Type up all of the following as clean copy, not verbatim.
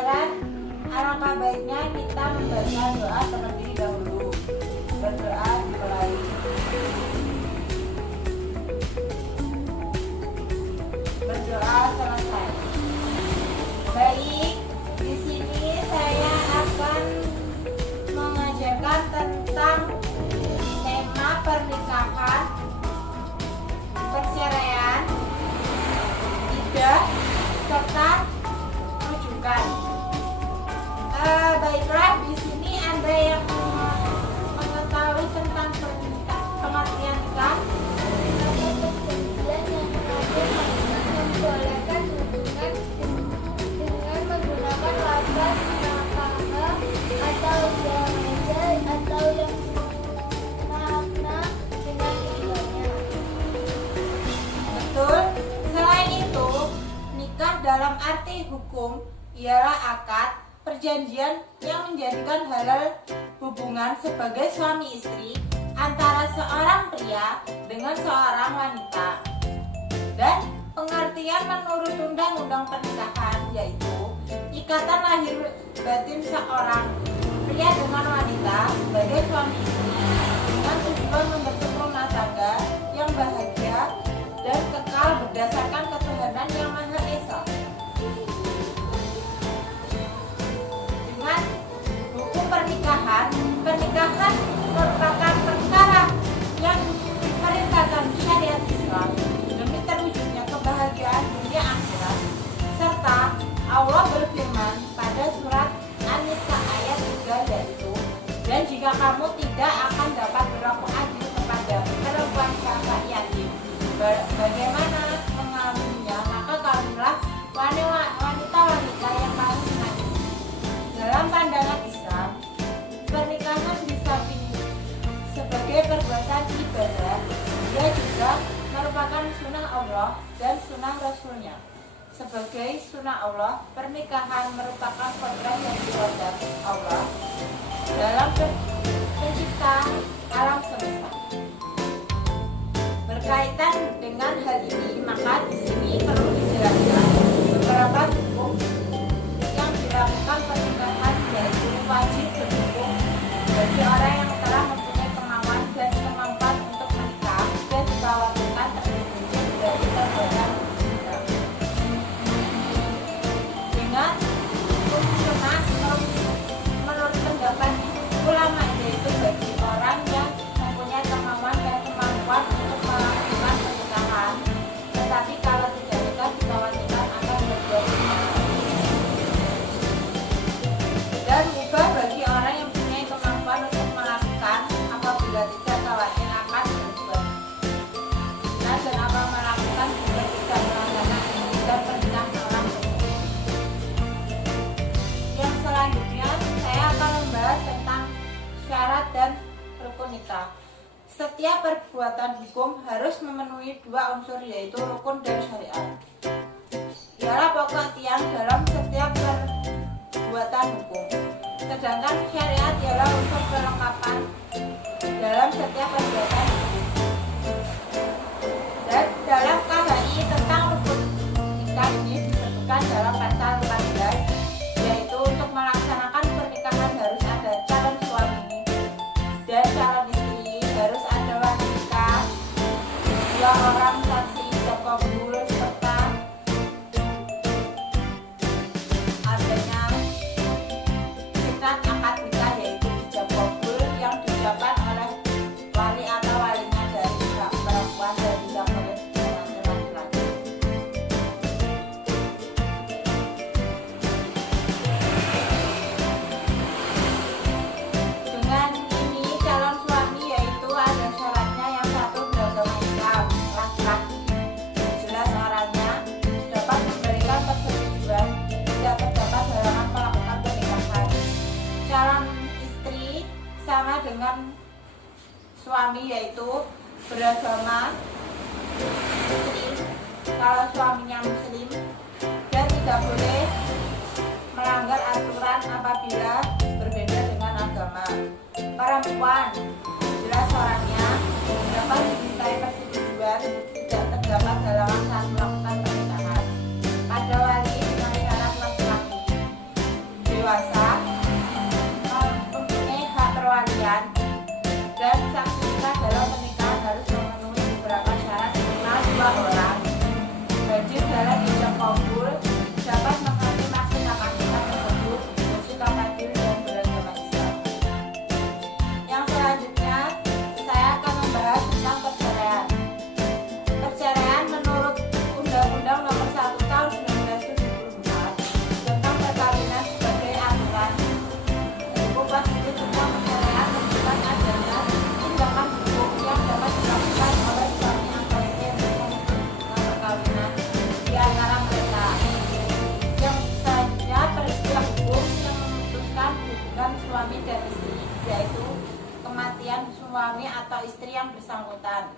pelajaran, alangkah baiknya kita membaca doa terlebih dahulu. Berdoa dimulai. Berdoa selesai. Baik, di sini saya akan mengajarkan tentang tema pernikahan, perceraian, iddah, serta rujukan. Baiklah, di sini Anda yang mengetahui tentang pengertian nikah. Perjanjian yang mengatur membolehkan hubungan dengan menggunakan lafaz nakaha atau zawaja atau yang makna dengan keduanya. Betul. Selain itu, nikah dalam arti hukum ialah akad perjanjian yang menjadikan halal hubungan sebagai suami istri antara seorang pria dengan seorang wanita. Dan pengertian menurut undang-undang pernikahan yaitu ikatan lahir batin seorang pria dengan wanita sebagai suami istri dengan tujuan membentuk rumah tangga yang bahagia dan kekal berdasarkan ketuhanan yang Maha Esa. Dengan hukum pernikahan merupakan perkara yang diperintahkan syariat Islam demi terwujudnya kebahagiaan dunia akhirat. Serta Allah berfirman pada surat An-Nisa ayat 3 yaitu, dan jika kamu tidak akan dapat berlaku adil kepada perempuan kakak yatim, bagaimana mengaminnya, maka kawinlah wanita-wanita yang kamu senangi. Dalam pandangan Islam, pernikahan disamping sebagai perbuatan ibadah, dia juga merupakan sunnah Allah dan sunnah Rasulnya. Sebagai sunnah Allah, pernikahan merupakan kodrat yang dikodrat Allah dalam penciptaan alam semesta. Berkaitan dengan hal ini, maka di sini perlu dijelaskan beberapa hukum yang dilakukan pernikahan, yaitu wajib berhukum bagi orang yang telah mempunyai kemauan dan kemampuan untuk menikah dan dikhawatirkan terhindar dari perbuatan zina. Dengan hukum sunnah menurut pendapat ulama yaitu bagi orang yang mempunyai kemauan dan kemampuan untuk melakukan pernikahan, tetapi kalau tidak nikah dikhawatirkan akan berbuat zina. Dan mubah bagi orang yang mempunyai kemampuan untuk melakukan apabila tidak khawatir akan berbuat zina dan akan melakukan juga tidak melaksanakan ini dan pernikahan orang tersebut. Yang selanjutnya saya akan membahas tentang syarat dan rukun nikah. Setiap perbuatan hukum harus memenuhi dua unsur yaitu rukun dan syariat. Ialah pokok tiang dalam setiap perbuatan hukum. Sedangkan syariat ialah unsur perlengkapan dalam setiap perbuatan hukum. Dan dalam KHI tentang rukun nikah ini disebutkan dalam pasal 14, yaitu untuk melaksanakan pernikahan harus ada calon suami dan calon istri, harus ada wali nikah, 2 orang saksi ijab kabul, serta adanya syikat akad nikah yaitu ijab kabul yang diucapkan oleh wali atau walinya dari pihak perempuan dan juga oleh laki-laki. Dengan ini calon suami yaitu ada syaratnya, yang satu beragama Islam, laki-laki jelas orangnya, dapat memberikan persetujuan, tidak terdapat halangan melakukan pernikahan. Calon istri sama dengan suami yaitu beragama muslim kalau suaminya muslim, dan tidak boleh melanggar aturan apabila berbeda dengan agama. Perempuan jelas orangnya, dapat dimintai persetujuan, tidak terdapat halangan saat melakukan pernikahan. Pada wali dengan syarat laki-laki. suami atau istri yang bersangkutan.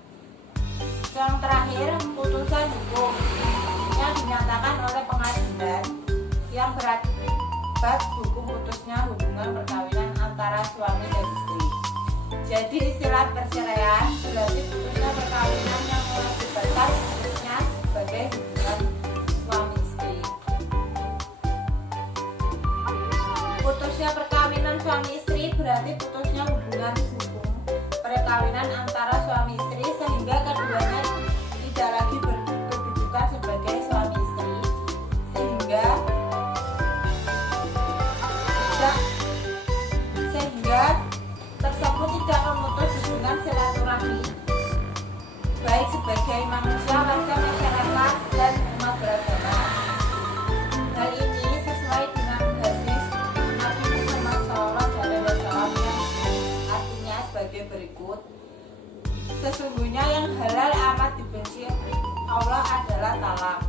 Yang terakhir, putusan hukum yang dinyatakan oleh pengadilan yang berakibat hukum putusnya hubungan perkawinan antara suami dan istri. Jadi istilah perceraian berarti putusnya perkawinan yang mengakibatkan putusnya sebagai hubungan suami istri. Putusnya perkawinan suami istri berarti putusnya hubungan hukum perkawinan antara suami istri sehingga keduanya tidak lagi berkedudukan sebagai suami istri, sehingga tersebut tidak memutus hubungan silaturahmi baik sebagai manusia, warga masyarakat dan umat beragama. Hal ini sesuai dengan hadis Nabi Muhammad SAW yang artinya sebagai berikut: sesungguhnya yang halal amat dibenci Allah adalah talak.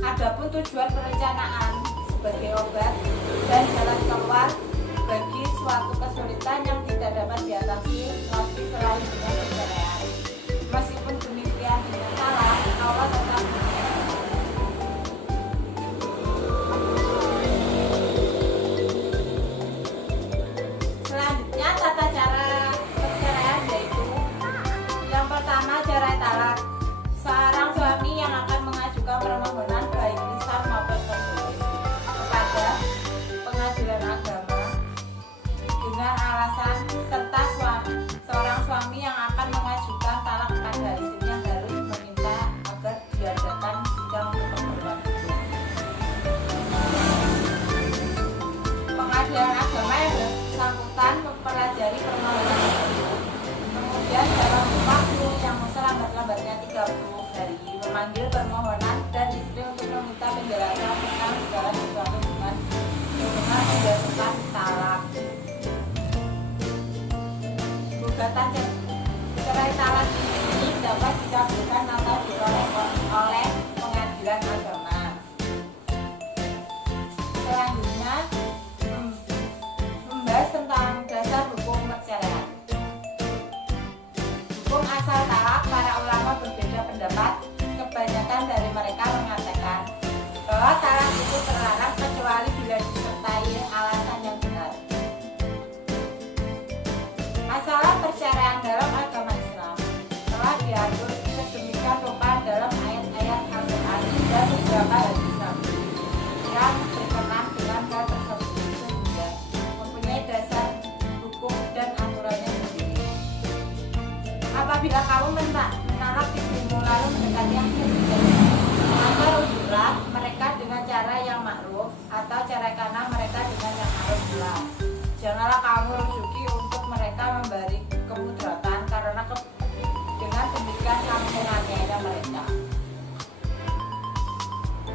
Adapun tujuan perencanaan sebagai obat dan jalan keluar bagi suatu kesulitan yang tidak dapat diatasi lagi selain dengan perceraian. Meskipun demikian dengan talak, Allah tetap selanjutnya tata cara perceraian yaitu yang pertama, cerai talak. Seorang suami yang akan mengajukan permohonan baik lisan maupun tertulis kepada pengadilan agama dengan alasan serta seorang suami yang akan mengajukan talak pada istrinya harus meminta agar diadakan sidang untuk keperluan hukum. Pengadilan agama yang bersangkutan mempelajari permohonan tersebut, kemudian dalam waktu yang selambat-lambatnya 30 hari memanggil permohonan dan istri untuk meminta penjelasan tentang segala sesuatu dengan menjatuhkan talak. Gugatan cerai talak ini dapat dikabulkan atau ditolak oleh pengadilan agama. Selanjutnya membahas tentang dasar hukum perceraian. Hukum asal talak, para ulama berbeda pendapat. Kebanyakan dari mereka mengatakan bahwa talak itu terlarang kecuali bila disertai alasan yang benar. Masalah perceraian dalam agama Islam telah diatur sedemikian rupa dalam ayat-ayat Al-Quran dan beberapa hadis Nabi yang berkenan dengan hal tersebut sehingga mempunyai dasar hukum dan aturannya sendiri. Apabila kamu menolak istrimu lalu mendekati akhir iddah, maka rujuklah mereka dengan cara yang ma'ruf atau ceraikanlah mereka dengan yang ma'ruf pula. Janganlah kamu rujuki untuk mereka memberi kemudaratan karena dengan demikian kamu menganiaya mereka.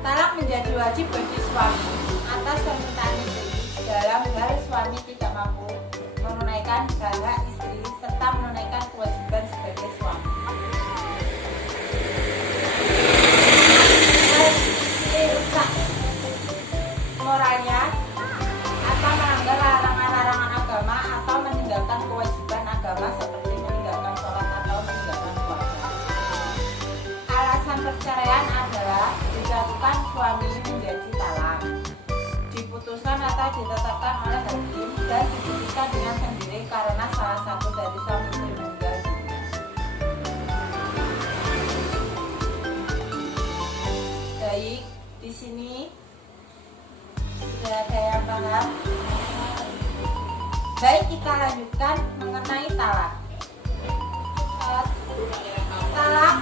Talak menjadi wajib bagi suami atas permintaan istri dalam hal suami tidak mampu menunaikan hak istri serta menunaikan kewajiban sebagai suami. Rusak moralnya atau melanggar larangan-larangan agama atau meninggalkan kewajiban agama seperti meninggalkan sholat atau meninggalkan puasa. Alasan perceraian adalah dijatuhkan suami menjadi talak, diputuskan atau ditetapkan oleh hakim dan diputuskan dengan sendiri karena salah satu dari suami istri meninggal dunia. Baik, di sini sudah ada yang paham. Baik, kita lanjutkan mengenai talak. Talak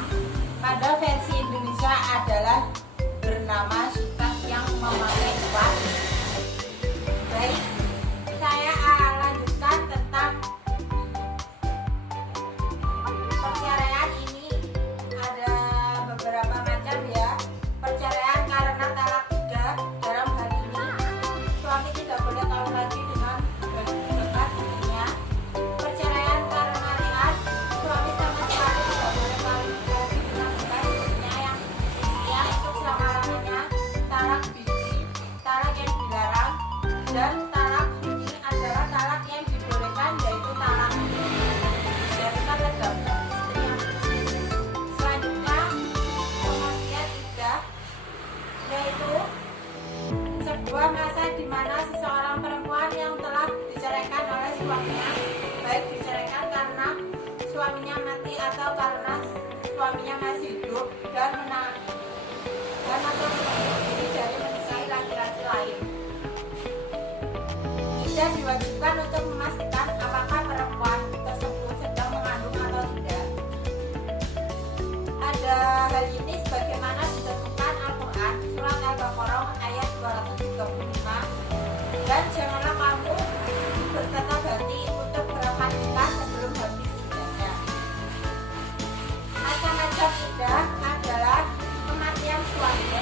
pada versi Indonesia adalah bernama sikap yang memakai uang. Baik, saya lanjutkan tentang perceraian. Ini ada beberapa macam ya. Perceraian karena talak tiga. Dalam hal ini suami tidak boleh kawin lagi dengan bekas istrinya. Perceraian karena li'an, suami sama sekali tidak boleh kawin lagi dengan bekas istrinya yang untuk selama-lamanya. Talak bikri, talak yang dilarang, dan talak sunyi adalah talak yang dibolehkan, yaitu talak Sebuah masa di mana seseorang perempuan yang telah diceraikan oleh suaminya, baik diceraikan karena suaminya mati atau karena suaminya masih hidup dan atau menutup diri dari menikahi laki-laki lain. Iddah diwajibkan untuk memastikan apakah perempuan tersebut sedang mengandung atau tidak. Ada hal ini sebagaimana ditentukan Al-Quran surat Al-Baqarah ayat 235, dan janganlah kamu berkata hati untuk berakad nikah sebelum habis iddahnya. Macam-macam iddah adalah kematian suami,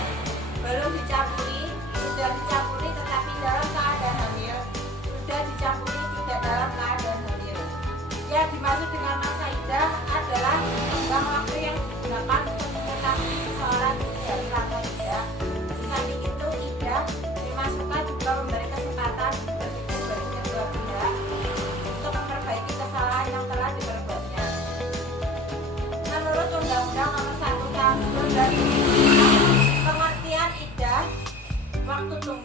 belum dicampuri, sudah dicampuri tetapi dalam keadaan hamil, sudah dicampuri tidak dalam keadaan hamil. Yang dimaksud dengan masa iddah adalah jangka waktu yang digunakan untuk mengetahui seseorang dari atau tidak. Di samping itu, iddah dimasukkan juga memberi kesempatan berpikir bagi kedua pihak untuk memperbaiki kesalahan yang telah diperbuatnya. Menurut Undang-Undang Nomor 1 Tahun 2005, pengertian iddah, waktu tunggu